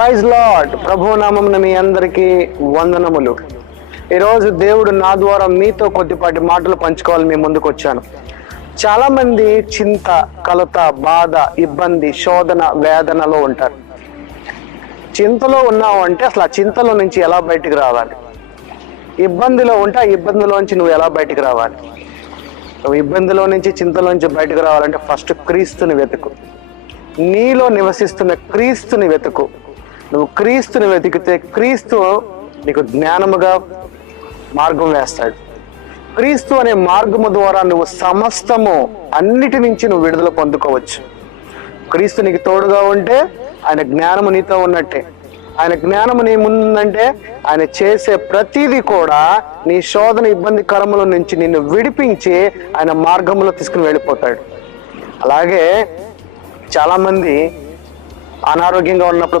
Praise lord. ప్రభు నామమున మీ అందరికీ వందనములు. ఈరోజు దేవుడు నా ద్వారా మీతో కొద్దిపాటి మాటలు పంచుకోవాలి మీ ముందుకు వచ్చాను. చాలా మంది చింత, కలత, బాధ, ఇబ్బంది, శోధన, వేదనలో ఉంటారు. చింతలో ఉన్నావు అంటే అసలు ఆ చింతలో నుంచి ఎలా బయటికి రావాలి? ఇబ్బందిలో ఉంటే ఆ ఇబ్బందిలోంచి నువ్వు ఎలా బయటికి రావాలి? నువ్వు ఇబ్బందిలో నుంచి, చింతలోంచి బయటకు రావాలంటే ఫస్ట్ క్రీస్తుని వెతుకు. నీలో నివసిస్తున్న క్రీస్తుని వెతుకు. నువ్వు క్రీస్తుని వెతికితే క్రీస్తు నీకు జ్ఞానముగా మార్గం వేస్తాడు. క్రీస్తు అనే మార్గము ద్వారా నువ్వు సమస్తము అన్నిటి నుంచి నువ్వు విడుదల పొందుకోవచ్చు. క్రీస్తు నీకు తోడుగా ఉంటే ఆయన జ్ఞానము నీతో ఉన్నట్టే. ఆయన జ్ఞానము నీ ముందంటే ఆయన చేసే ప్రతిదీ కూడా నీ శోధన, ఇబ్బంది కరముల నుంచి నిన్ను విడిపించి ఆయన మార్గంలో తీసుకుని వెళ్ళిపోతాడు. అలాగే చాలా మంది అనారోగ్యంగా ఉన్నప్పుడు